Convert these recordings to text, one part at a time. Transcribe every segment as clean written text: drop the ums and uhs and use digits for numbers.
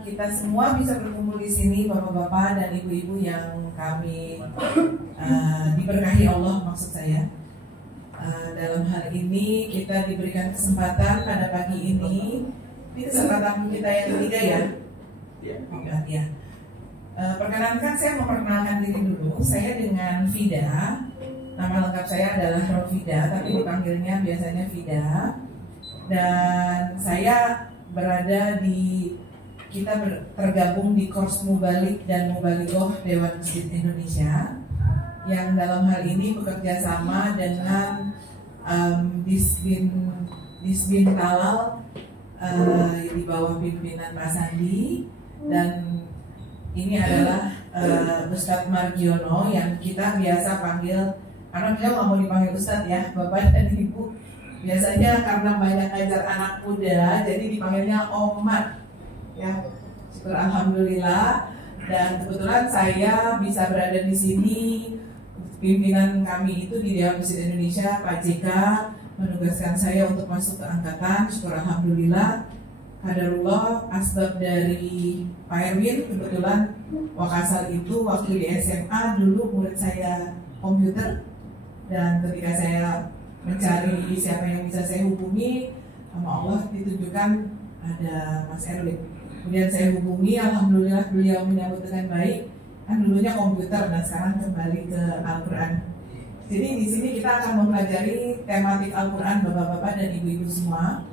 Kita semua bisa berkumpul di sini, bapak-bapak dan ibu-ibu yang kami diberkahi Allah, maksud saya. Dalam hal ini kita diberikan kesempatan pada pagi ini kesempatan kita yang ketiga ya. Ya. Perkenankan saya memperkenalkan diri dulu. Saya dengan Vida. Nama lengkap saya adalah Rofida, tapi dipanggilnya biasanya Vida. Dan saya berada di tergabung di Kors Mubalik dan Mubalighah Dewan Masjid Indonesia yang dalam hal ini bekerja sama dengan Disbin Halal di bawah pimpinan Pak Sandi, dan ini adalah Ustadz Margiono yang kita biasa panggil, karena beliau nggak mau dipanggil Ustadz ya, Bapak dan Ibu. Biasanya karena banyak ngajar anak muda, jadi dipanggilnya Omar. Ya, syukur alhamdulillah. Dan kebetulan saya bisa berada di sini. Pimpinan kami itu di Dewan Masjid Indonesia, Pak JK, menugaskan saya untuk masuk ke angkatan. Syukur alhamdulillah. Qadarullah, asbab dari Pak Erwin, kebetulan Wakasal itu waktu di SMA dulu murid saya komputer, dan ketika saya mencari siapa yang bisa saya hubungi, sama Allah ditunjukkan ada Mas Erwin. Kemudian saya hubungi, alhamdulillah beliau menyambut dengan baik. Kan dulunya komputer, dan sekarang kembali ke Al-Quran. Jadi di sini kita akan mempelajari tematik Al-Quran, bapak-bapak dan ibu-ibu semua.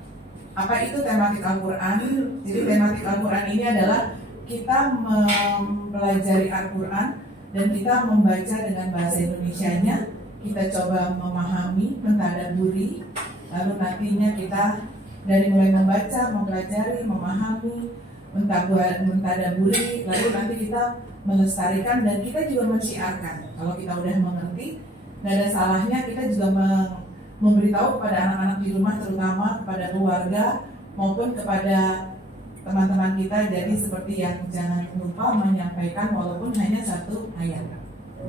Apa itu tematik Al-Quran? Jadi tematik Al-Quran ini adalah kita mempelajari Al-Quran dan kita membaca dengan bahasa Indonesianya. Kita coba memahami, mentadaburi, lalu nantinya kita dari mulai membaca, mempelajari, memahami, mentadaburi, lalu nanti kita melestarikan dan kita juga mensyiarkan. Kalau kita udah mengerti, nggak ada salahnya kita juga memberitahu kepada anak-anak di rumah, terutama kepada keluarga maupun kepada teman-teman kita. Jadi seperti yang jangan lupa menyampaikan walaupun hanya satu ayat.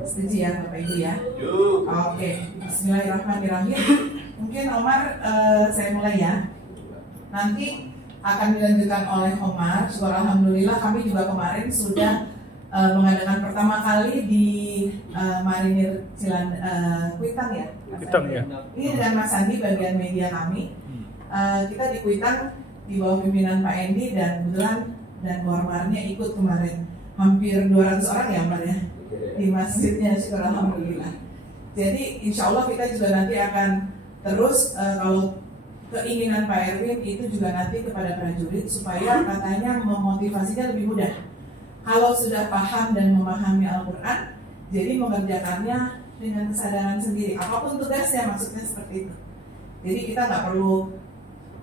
Setuju ya Bapak Ibu ya? Oke, bismillahirrahmanirrahim. Mungkin Omar, saya mulai ya. Nanti akan dilanjutkan oleh Omar. Syukur alhamdulillah kami juga kemarin sudah mengadakan pertama kali di Marinir Kuitang ya. Kuitang ya. Ini dengan Mas Andi bagian media kami. Kita di Kuitang di bawah pimpinan Pak Endi, dan kebetulan dan Warmarnya ikut kemarin. Hampir 200 orang ya Mbak ya di masjidnya, syukur alhamdulillah. Jadi insya Allah kita juga nanti akan terus kalau keinginan Pak Erwin itu juga nanti kepada prajurit supaya katanya memotivasinya lebih mudah. Kalau sudah paham dan memahami Al-Quran, jadi mengerjakannya dengan kesadaran sendiri. Apapun tugasnya, maksudnya seperti itu. Jadi kita nggak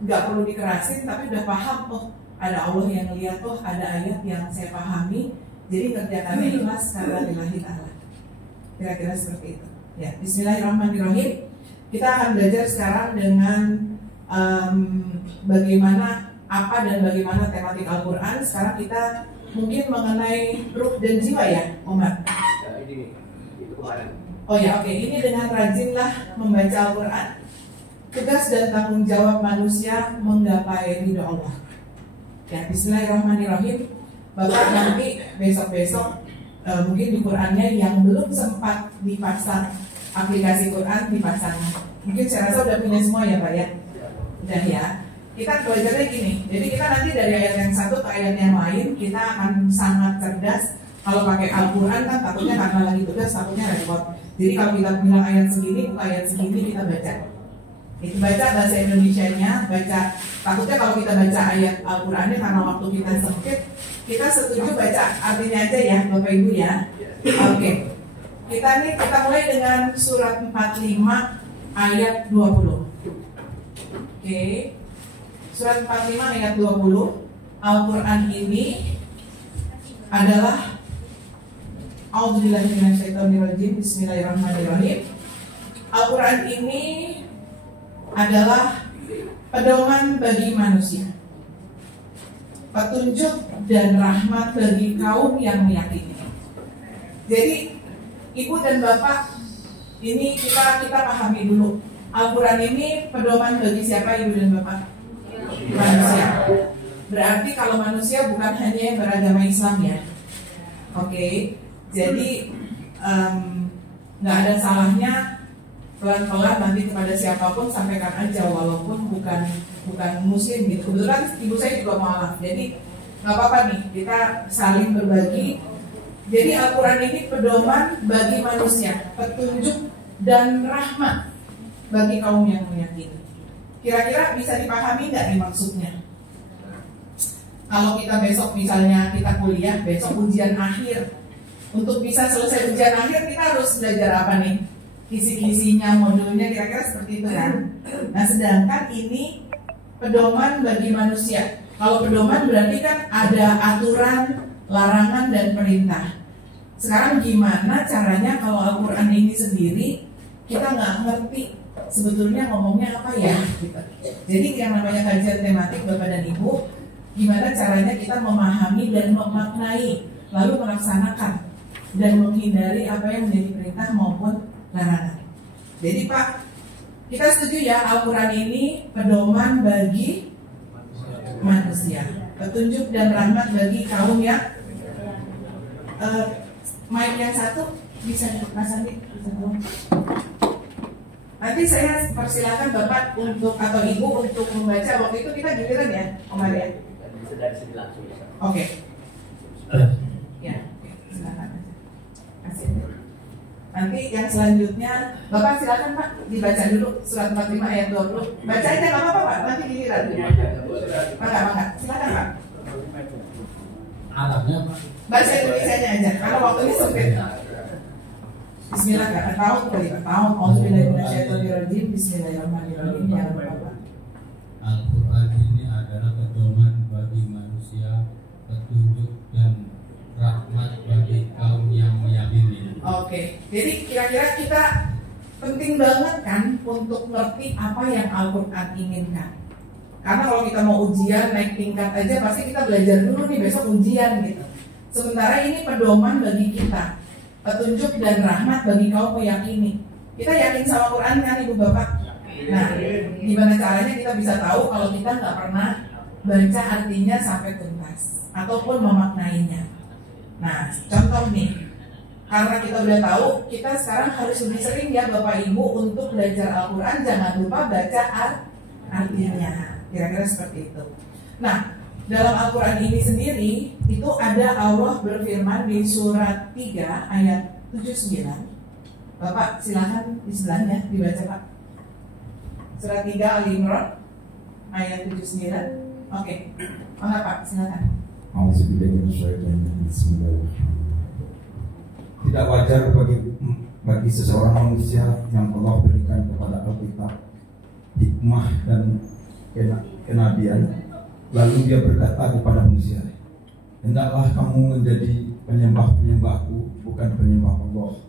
perlu dikerasin, tapi udah paham, oh ada Allah yang lihat, oh ada ayat yang saya pahami. Jadi kerjakannya ikhlas karena lillahi ta'ala. Kira-kira seperti itu. Ya, bismillahirrahmanirrahim. Kita akan belajar sekarang dengan bagaimana bagaimana tematik Al-Quran. Sekarang kita mungkin mengenai ruh dan jiwa ya, Omar. Oh ya, oke. Ini dengan rajinlah membaca Al-Quran. Tugas dan tanggung jawab manusia menggapai ridho Allah. Ya, bismillahirrahmanirrahim. Bapak nanti besok-besok mungkin di Qurannya yang belum sempat dipasang aplikasi Quran dipasang. Mungkin saya rasa udah punya semua ya Pak ya. Udah ya. Kita belajarnya gini. Jadi kita nanti dari ayat yang satu ke ayat yang lain kita akan sangat cerdas. Kalau pakai Al-Quran kan takutnya karena lagi tugas takutnya repot. Jadi kalau kita bilang ayat segini, buka ayat segini, kita baca. Itu baca bahasa Indonesianya, baca. Takutnya kalau kita baca ayat Al-Qurannya karena waktu kita sempit, kita setuju baca artinya aja ya Bapak Ibu ya. Oke. Kita mulai dengan surat 45 ayat 20. Oke. Surat 45 ayat 20. Al-Quran ini adalah A'udzubillahi minasyaitonirrajim. Bismillahirrahmanirrahim. Al-Quran ini adalah pedoman bagi manusia, petunjuk dan rahmat bagi kaum yang meyakini. Jadi Ibu dan Bapak, ini kita pahami dulu. Al-Quran ini pedoman bagi siapa Ibu dan Bapak? Manusia. berarti kalau manusia bukan hanya yang beragama Islam ya. Oke, jadi nggak ada salahnya pelan-pelan nanti kepada siapapun sampaikan aja walaupun bukan muslim gitu. Kebetulan ibu saya juga mualaf, jadi nggak apa-apa nih kita saling berbagi. Jadi Al-Quran ini pedoman bagi manusia, petunjuk dan rahmat bagi kaum yang meyakini. Kira-kira bisa dipahami nggak nih maksudnya? Kalau kita besok misalnya kita kuliah, besok ujian akhir, untuk bisa selesai ujian akhir kita harus belajar apa nih? Kisi-kisinya, modulnya kira-kira seperti itu kan. Nah sedangkan ini pedoman bagi manusia. Kalau pedoman berarti kan ada aturan, larangan dan perintah. Sekarang gimana caranya kalau Al-Quran ini sendiri kita nggak ngerti sebetulnya ngomongnya apa ya gitu. Jadi yang namanya kajian tematik Bapak dan Ibu, gimana caranya kita memahami dan memaknai lalu melaksanakan dan menghindari apa yang menjadi perintah maupun larangan. Jadi Pak, kita setuju ya Al-Quran ini pedoman bagi manusia, petunjuk dan rahmat bagi kaum yang mic yang satu bisa Mas Andi bisa dong. Nanti saya persilakan Bapak untuk atau Ibu untuk membaca. Waktu itu kita giliran ya kemarin ya. Oke. Ya, silakan aja. Kasih. Nanti yang selanjutnya Bapak silakan Pak dibaca dulu surat 45 ayat 20. Baca aja nggak apa-apa Pak, nanti giliran. Maka, silakan Pak. Arabnya Pak. Bahasa Indonesianya aja, karena waktunya sempit. Bismillahirrahmanirrahim. Bismillahirrahmanirrahim. Ya Bapak. Al-Quran ini adalah pedoman bagi manusia, petunjuk dan rahmat bagi kaum yang meyakini. Oke, jadi kira-kira kita penting banget kan untuk ngerti apa yang Al-Quran inginkan. Karena kalau kita mau ujian naik tingkat aja pasti kita belajar dulu nih besok ujian gitu. Sementara ini pedoman bagi kita, petunjuk dan rahmat bagi kaum meyakini. Kita yakin sama Quran kan Ibu Bapak? Nah, gimana caranya kita bisa tahu kalau kita nggak pernah baca artinya sampai tuntas ataupun memaknainya? Nah, contoh nih, karena kita udah tahu, kita sekarang harus lebih sering ya Bapak Ibu untuk belajar Al-Quran. Jangan lupa baca artinya. Kira-kira seperti itu. Nah, dalam Al-Quran ini sendiri itu ada Allah berfirman di surat 3 ayat 79. Bapak silakan di sebelahnya dibaca Pak. Surat 3 Al-Imran ayat 79. Oke. Maka Pak silakan. Tidak wajar bagi seseorang manusia yang Allah berikan kepada Alkitab, hikmah dan kenabian, lalu dia berkata kepada manusia, hendaklah kamu menjadi penyembah-penyembahku, bukan penyembah Allah.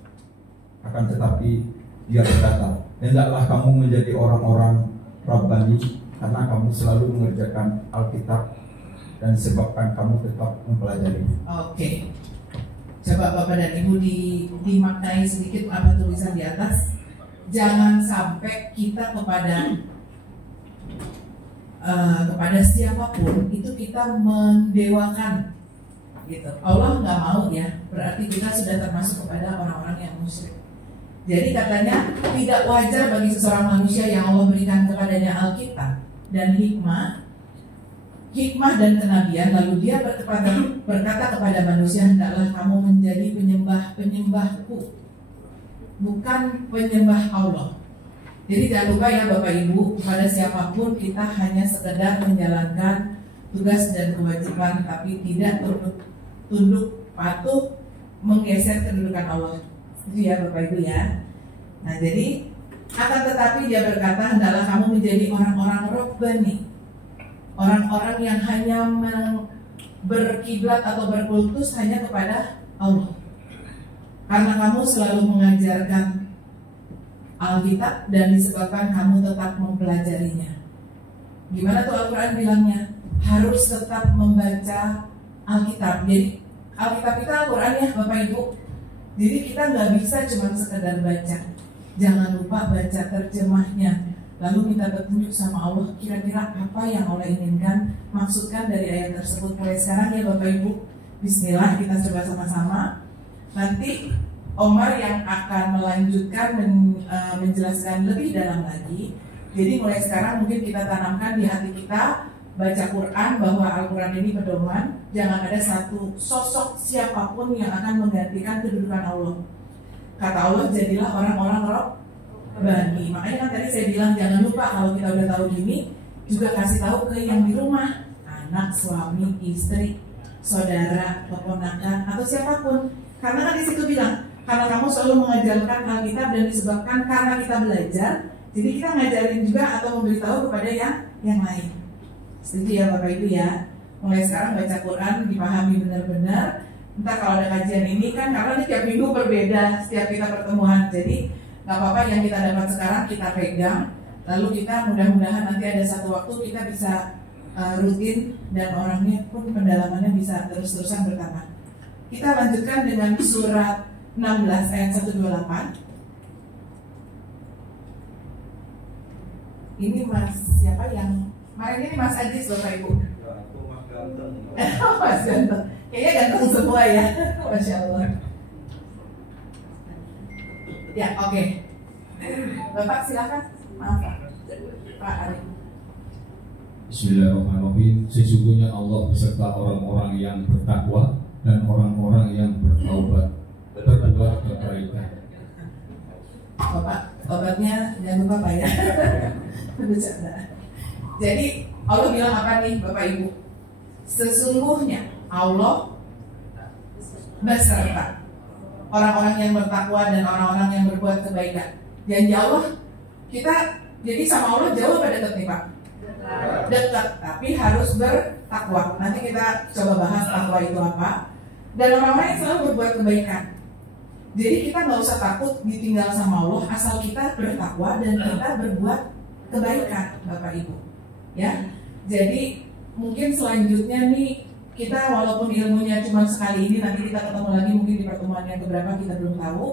Akan tetapi dia berkata, hendaklah kamu menjadi orang-orang Rabbani, karena kamu selalu mengerjakan Alkitab dan sebabkan kamu tetap mempelajari. Oke. Coba Bapak dan Ibu dimaknai sedikit apa tulisan di atas. Jangan sampai kita kepada siapapun itu kita mendewakan gitu. Allah nggak mau ya, berarti kita sudah termasuk kepada orang-orang yang musyrik. Jadi katanya tidak wajar bagi seseorang manusia yang Allah berikan kepadanya Alkitab dan hikmah dan kenabian, lalu dia berkata kepada manusia, hendaklah kamu menjadi penyembah-penyembahku, bukan penyembah Allah. Jadi jangan lupa ya Bapak Ibu, kepada siapapun kita hanya sekedar menjalankan tugas dan kewajiban, tapi tidak tunduk patuh menggeser kedudukan Allah. Itu ya Bapak Ibu ya. Nah jadi akan tetapi dia berkata, hendaklah kamu menjadi orang-orang Rabbani, orang-orang yang hanya berkiblat atau berkultus hanya kepada Allah. Karena kamu selalu mengajarkan Alkitab dan disebabkan kamu tetap mempelajarinya. Gimana tuh Al-Quran bilangnya? Harus tetap membaca Alkitab. Jadi Alkitab itu Al-Quran ya Bapak Ibu. Jadi kita nggak bisa cuma sekedar baca. Jangan lupa baca terjemahnya, lalu minta petunjuk sama Allah, kira-kira apa yang Allah inginkan, maksudkan dari ayat tersebut. Mulai sekarang ya Bapak Ibu, bismillah, kita coba sama-sama. Nanti Omar yang akan melanjutkan menjelaskan lebih dalam lagi. Jadi mulai sekarang mungkin kita tanamkan di hati kita baca Quran, bahwa Al-Quran ini pedoman. Jangan ada satu sosok siapapun yang akan menggantikan kedudukan Allah. Kata Allah, jadilah orang-orang Rabbani. Makanya kan tadi saya bilang jangan lupa kalau kita udah tahu gini, juga kasih tahu ke yang di rumah, anak, suami, istri, saudara, keponakan, atau siapapun. Karena kan di situ bilang, karena kamu selalu mengajarkan Alkitab dan disebabkan karena kita belajar, jadi kita ngajarin juga atau memberitahu kepada yang lain. Setuju ya Bapak Ibu ya? Mulai sekarang baca Quran dipahami benar-benar. Entah kalau ada kajian ini kan, karena ini tiap minggu berbeda setiap kita pertemuan. Jadi nggak apa-apa yang kita dapat sekarang kita pegang. Lalu kita mudah-mudahan nanti ada satu waktu kita bisa rutin dan orangnya pun pendalamannya bisa terus-terusan bertambah. Kita lanjutkan dengan surat 16 ayat 128. Ini Mas siapa yang kemarin ini? Mas Ajis Bapak Ibu. Mas ganteng. Kayaknya ganteng semua ya. Masya Allah. Ya oke. Bapak silakan. Maaf Pak Ari. Bismillahirrahmanirrahim. Sesungguhnya Allah beserta orang-orang yang bertakwa dan orang-orang yang bertaubat, berbuat kebaikan. Bapak, obatnya jangan lupa Pak ya. Bercanda. Jadi Allah bilang apa nih Bapak Ibu? Sesungguhnya Allah beserta orang-orang yang bertakwa dan orang-orang yang berbuat kebaikan. Janji Allah, kita jadi sama Allah jauh pada dekat nih Pak? Dekat, tapi harus bertakwa. Nanti kita coba bahas takwa itu apa. Dan orang-orang yang selalu berbuat kebaikan. Jadi kita nggak usah takut ditinggal sama Allah, asal kita bertakwa dan kita berbuat kebaikan, Bapak Ibu. Ya, jadi mungkin selanjutnya nih kita walaupun ilmunya cuma sekali ini, nanti kita ketemu lagi mungkin di pertemuan yang keberapa kita belum tahu.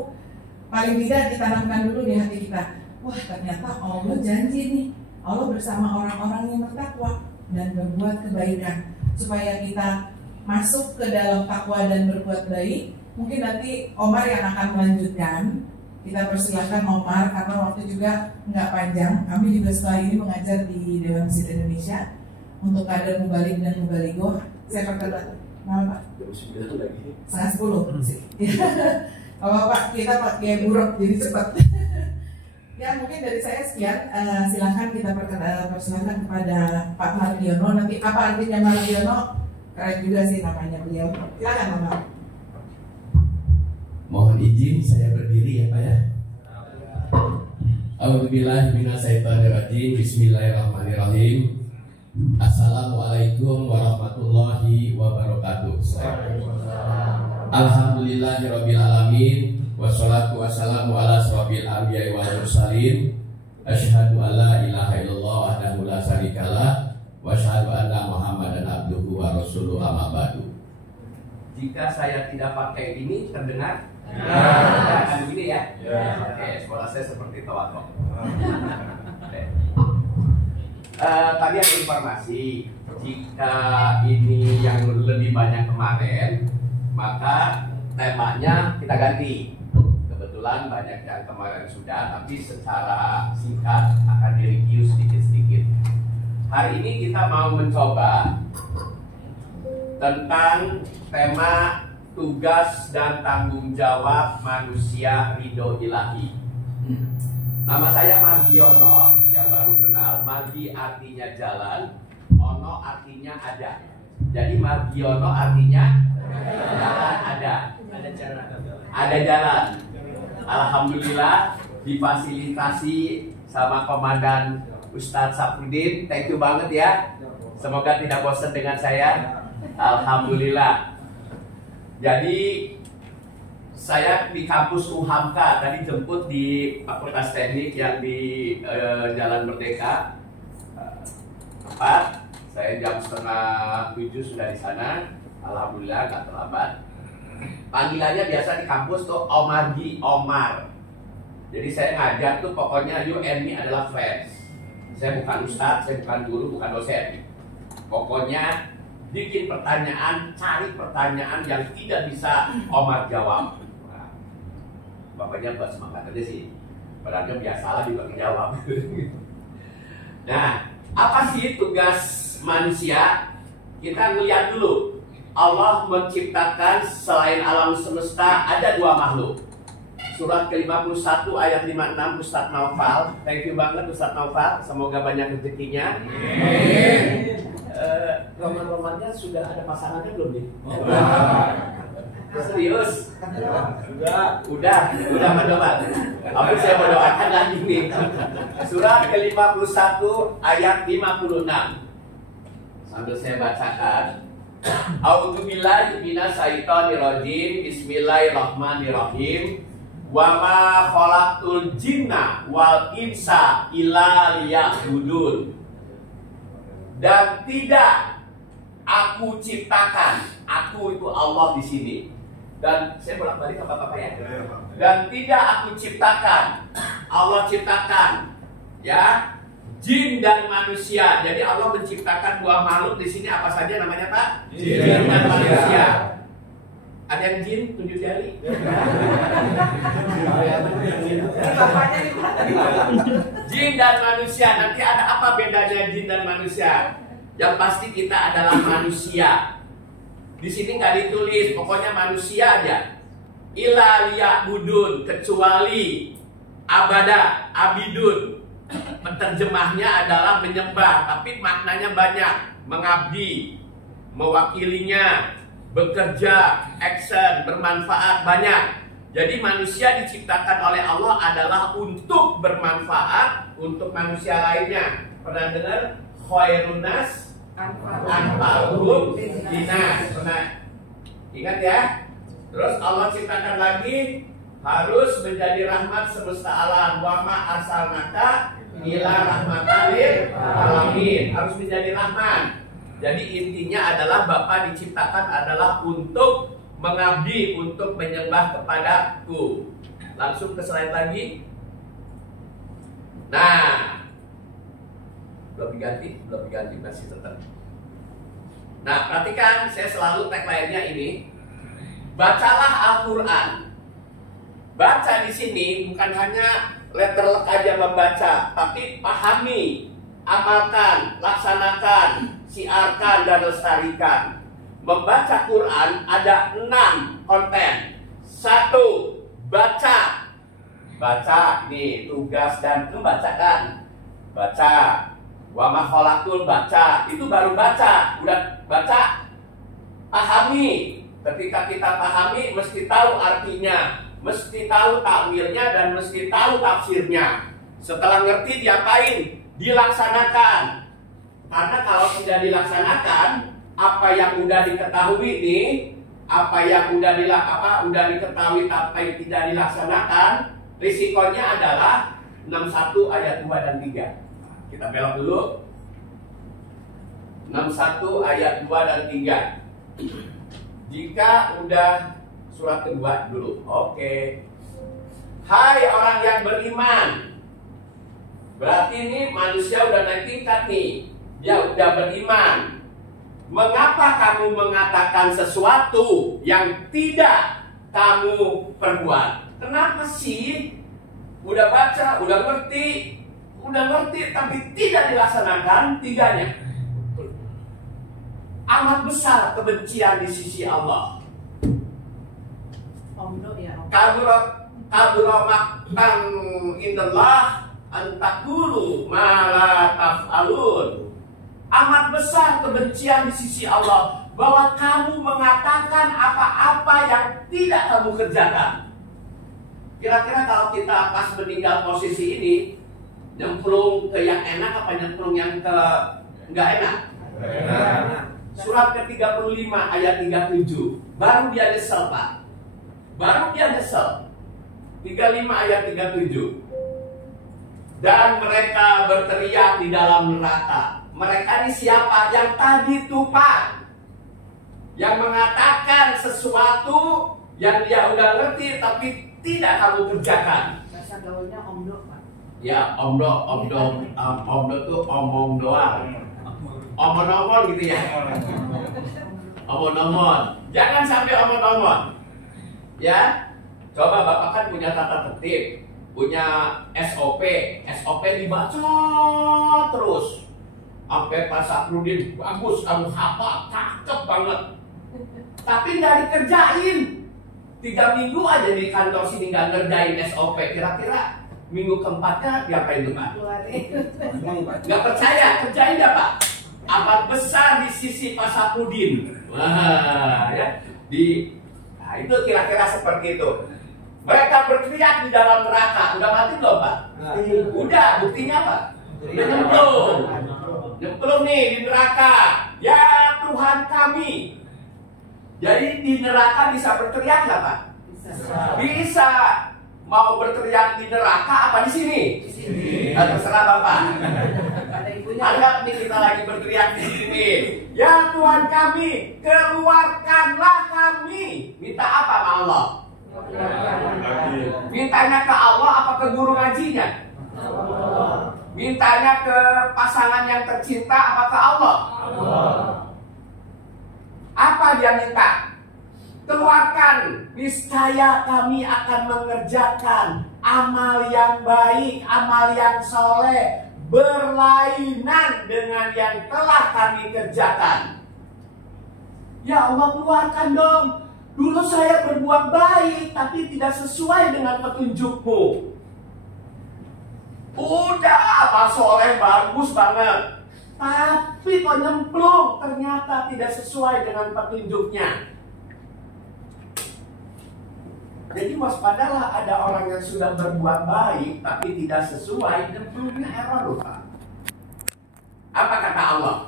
Paling tidak ditanamkan dulu di hati kita. Wah ternyata Allah janji nih, Allah bersama orang-orang yang bertakwa dan berbuat kebaikan, supaya kita masuk ke dalam takwa dan berbuat baik. Mungkin nanti Omar yang akan melanjutkan. Kita persilahkan Omar karena waktu juga nggak panjang. Kami juga setelah ini mengajar di Dewan Masjid Indonesia untuk kader mubalik dan mubalighah. Saya perkenalkan nama Pak. Setengah 10 sih. Kalau Pak kita pakai buruk jadi cepat. Ya mungkin dari saya sekian. Silahkan kita persilahkan kepada Pak Mardiono. Nanti apa artinya Mardiono? Keren juga sih namanya beliau. Silakan Pak. Mohon izin saya berdiri ya Pak ya. A'udzubillahi minasyaitonirrajim. Bismillahirrahmanirrahim. Assalamualaikum warahmatullahi wabarakatuh. Alhamdulillahirabbil alamin wassalatu wassalamu ala asrofil anbiya'i wal mursalin. Asyhadu an la ilaha illallah wahdahu la syarikalah wa asyhadu anna Muhammadan abduhu wa rasuluhu amma ba'du. Jika saya tidak pakai ini terdengar? Jangan begini ya. Oke, suara saya seperti tawadhu. Tadi ada informasi, jika ini yang lebih banyak kemarin, maka temanya kita ganti. Kebetulan banyak yang kemarin sudah, tapi secara singkat akan direview sedikit-sedikit. Hari ini kita mau mencoba tentang tema tugas dan tanggung jawab manusia ridho ilahi. Nama saya Mardiono, yang baru kenal. Mardi artinya jalan, Ono artinya ada. Jadi Mardiono artinya jalan ada. Ada jalan. Alhamdulillah difasilitasi sama Komandan Ustadz Safrudin. Thank you banget ya. Semoga tidak bosan dengan saya. Alhamdulillah. Jadi saya di kampus UHAMKA tadi jemput di Fakultas Teknik yang di Jalan Merdeka 4. Saya jam 6:30 sudah di sana. Alhamdulillah nggak terlambat. Panggilannya biasa di kampus tuh Omar. Jadi saya ngajar tuh pokoknya you and me adalah friends. Saya bukan ustadz, saya bukan guru, bukan dosen. Pokoknya bikin pertanyaan, cari pertanyaan yang tidak bisa Omar jawab. Nah, bapaknya buat semangat aja sih. Padahal biasalah juga jawab. Nah, apa sih tugas manusia? Kita ngeliat dulu. Allah menciptakan selain alam semesta ada dua makhluk. Surat ke-51 ayat 56 Ustadz Naufal. Thank you banget Ustadz Naufal. Semoga banyak rezekinya. Roman-romannya sudah ada pasangannya belum nih? Serius? Udah mendoakan. Tapi saya mendoakan lagi nih. Surat ke-51 ayat 56. Sambil saya bacakan. A'udzubillahi minasyaitonirrajim. Bismillahirrahmanirrahim. Wa ma khalaqtul jinna wal insa illa liya'budun. Dan tidak aku ciptakan, aku itu Allah di sini. Dan saya bolak-balik apa-apa ya. Dan tidak aku ciptakan, Allah ciptakan, ya, jin dan manusia. Jadi Allah menciptakan dua makhluk di sini apa saja namanya Pak? Jin dan manusia. Ada yang jin tunjuk jari. Jin dan manusia. Nanti ada apa bedanya jin dan manusia? Yang pasti kita adalah manusia. Di sini nggak ditulis, pokoknya manusia aja. Illa liya'budun, kecuali abada, abidun. Penerjemahnya adalah menyembah, tapi maknanya banyak. Mengabdi, mewakilinya, bekerja, action, bermanfaat, banyak. Jadi manusia diciptakan oleh Allah adalah untuk bermanfaat untuk manusia lainnya. Pernah dengar khairun nas anfa'uhum linnas? Pernah ingat ya? Terus Allah ciptakan lagi harus menjadi rahmat semesta alam. Wa ma arsalnaka ila rahmatan lil alamin. Harus menjadi rahmat. Jadi intinya adalah Bapak diciptakan adalah untuk mengabdi, untuk menyembah kepadaku. Langsung ke slide lagi. Nah, belum diganti masih tetap. Nah, perhatikan, saya selalu tagline-nya ini. Bacalah Al-Quran. Baca di sini bukan hanya letterlek aja membaca, tapi pahami, amalkan, laksanakan, siarkan dan lestarikan. Membaca Quran ada 6 konten. 1. Baca. Baca, nih tugas dan membacakan. Baca. Wa ma khalaqtul, baca. Itu baru baca. Udah baca, pahami. Ketika kita pahami, mesti tahu artinya, mesti tahu takwilnya dan mesti tahu tafsirnya. Setelah ngerti diapain? Dilaksanakan. Karena kalau tidak dilaksanakan, apa yang udah diketahui nih, apa yang udah diketahui tapi tidak dilaksanakan, risikonya adalah 61 ayat 2 dan 3. Kita belok dulu. 61 ayat 2 dan 3. Jika udah surat kedua dulu. Oke. Hai orang yang beriman. Berarti ini manusia udah naik tingkat nih. Dia udah beriman. Mengapa kamu mengatakan sesuatu yang tidak kamu perbuat? Kenapa sih? Udah baca, udah ngerti tapi tidak dilaksanakan tiganya. Amat besar kebencian di sisi Allah. Kabura maqtan indallah an taqulu ma la taf'alun. Amat besar kebencian di sisi Allah bahwa kamu mengatakan apa-apa yang tidak kamu kerjakan. Kira-kira kalau kita pas meninggal posisi ini, nyemplung ke yang enak apa nyemplung yang ke nggak enak? Surat ke-35 ayat 37. Baru dia nyesel, Pak. Baru dia nyesel. 35 ayat 37. Dan mereka berteriak di dalam neraka. Mereka ini siapa? Yang tadi tuh Pak, yang mengatakan sesuatu yang dia udah ngerti tapi tidak kamu kerjakan. Bahasa gaulnya omdo, Pak. Ya, omdo tuh omong doang. Omon-omon gitu ya. Omon-omon. Jangan sampai omon-omon. Ya. Coba Bapak kan punya tata tertib, punya SOP. SOP dibaca terus. Sampai Pak Saprudin bagus, kamu hafal, cakep banget. Tapi nggak dikerjain. 3 minggu aja di kantor sini nggak ngerjain SOP. Kira-kira minggu keempatnya diapain tuh Pak? Nggak percaya, kerjain ya Pak. Amat besar di sisi Pak Saprudin. Wah, ya. Nah, itu kira-kira seperti itu. Mereka berteriak di dalam neraka. Udah mati belum Pak? Udah, buktinya Pak? Udah nyemplung nih di neraka. Ya Tuhan kami. Jadi di neraka bisa berteriak nggak Pak? Bisa. Mau berteriak di neraka apa di sini? Di sini. Terserah Bapak. Anggap nih kita lagi berteriak di sini. Ya Tuhan kami, keluarkanlah kami. Minta apa sama Allah? Mintanya ke Allah apa ke guru ngajinya? Mintanya ke pasangan yang tercinta apa ke Allah? Apa dia minta? Keluarkan, niscaya kami akan mengerjakan amal yang baik, amal yang soleh, berlainan dengan yang telah kami kerjakan. Ya Allah, keluarkan dong. Dulu saya berbuat baik, tapi tidak sesuai dengan petunjukmu. Udah, amal soleh bagus banget, tapi kok nyemplung, ternyata tidak sesuai dengan petunjuknya. Jadi waspadalah, ada orang yang sudah berbuat baik tapi tidak sesuai, nyemplungnya error loh Pak. Apa kata Allah?